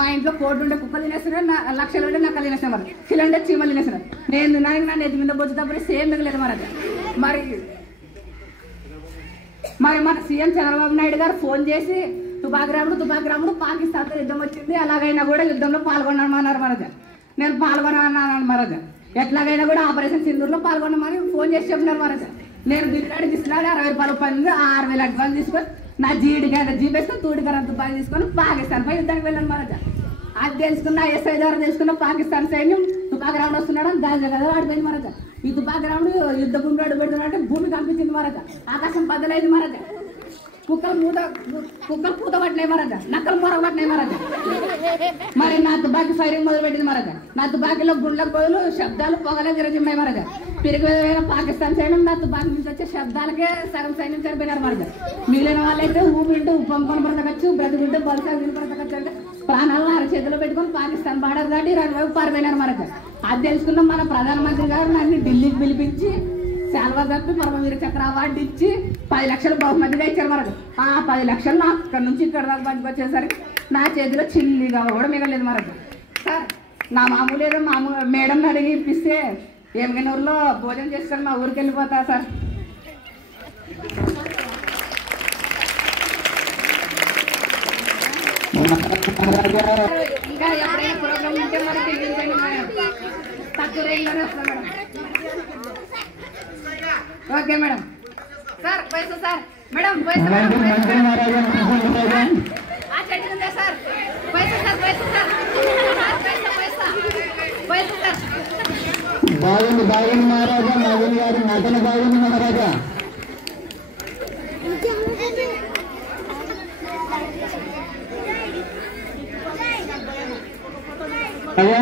మా ఇంట్లో కోటి ఉంటే కుక్కలు తినేస్తున్నారు, లక్షలు ఉంటే నక్కలు తినేస్తున్నారు, మరి సిలిండర్ చీమలు తినేస్తున్నారు. నేను తినడానికి నన్ను ఎది మీద బొచ్చుతప్పుడు సేమ్ మిగలేదు మరి మన సీఎం చంద్రబాబు నాయుడు గారు ఫోన్ చేసి తుపాగ్రాముడు పాకిస్తాన్తో యుద్ధం వచ్చింది, అలాగైనా కూడా యుద్ధంలో పాల్గొన్నామన్నారు మరజ. నేను పాల్గొన్నాను మరజ. ఎట్లాగైనా కూడా ఆపరేషన్ సింధూర్లో పాల్గొన్నామని ఫోన్ చేసి చెప్పినారు మరజ. నేను బిల్లాడి తీసుకున్నాడు 60 రూపాయలు పని 6,000 అడ్వాన్స్ తీసుకొని నా జీపేసుకొని తూడికరంత బాగా తీసుకొని పాకిస్తాన్ పై యుద్ధానికి వెళ్ళాను మరజ. అది తెలుసుకున్న ఎస్ఐ ద్వారా తెలుసుకున్న పాకిస్తాన్ సైన్యం తుపాగ్రాముడు వస్తున్నాడు అని దాని దగ్గర ఆడిపోయింది మరజ. ఈ తుపాగ్రాముడు యుద్ధ భూమి అడుగు పెడుతున్నట్టు భూమి కనిపించింది మరజ. ఆకాశం బద్దలైంది మరజ. కుక్కలు పూత పట్టినాయి మరజ, నక్కలు మొర పట్టినాయి మరజ. మరి నా తుపాకీ ఫైరింగ్ మొదలు పెట్టింది మరజ. నా తుపాకీలో గుండెలకు బదులు శబ్దాలు పొగలే విరజిమ్మాయి మరజ. పిరిగిపోయిన పాకిస్తాన్ సైన్యం నా తుపాకీ నుంచి వచ్చే శబ్దాలకే సగం సైన్యం చనిపోయినారు మరజ. మిగిలిన వాళ్ళైతే ఊపింటూ ఉప్పంకొని బ్రతకచ్చు, బ్రతుకుంటూ బలసా వీలు బ్రతకచ్చు అంటే ప్రాణాలను అరచేతిలో పెట్టుకొని పాకిస్తాన్ బార్డర్ దాటి 2 వైపు పారిపోయినారు మరజ. అది తెలుసుకున్న మన ప్రధానమంత్రి గారు నన్ను ఢిల్లీకి పిలిపించి శాల్వా కప్పి పరమవీర చక్ర అవార్డు ఇచ్చి 10 లక్షలు బహుమతిగా ఇచ్చారు మనకు. ఆ 10 లక్షలు నాకు ఇక్కడ నుంచి ఇక్కడ దాకా బండికి వచ్చేసరికి నా చేతిలో చిల్లిగా కూడా మిగలేదు మనకు. సార్ నా మామూలు ఏదో మేడం అడిగి ఇప్పిస్తే ఏమగనూరులో భోజనం చేసుకొని మా ఊరికి వెళ్ళిపోతా సార్. ఇంకా ఎప్పుడైనా ప్రోగ్రామ్ ఉంటే మరి తెలియజేయండి మేడం, తక్కువ రేట్లోనే వస్తాం మేడం. Okay madam. సార్ పైసా సార్ మేడం పైసా ఆ చెట్టు ఉందా సార్? పైసా సార్ పైసా సార్ బాగుంది మహారాజా, నవీన్ గారు నటన బాగుంది మహారాజా. అయ్యా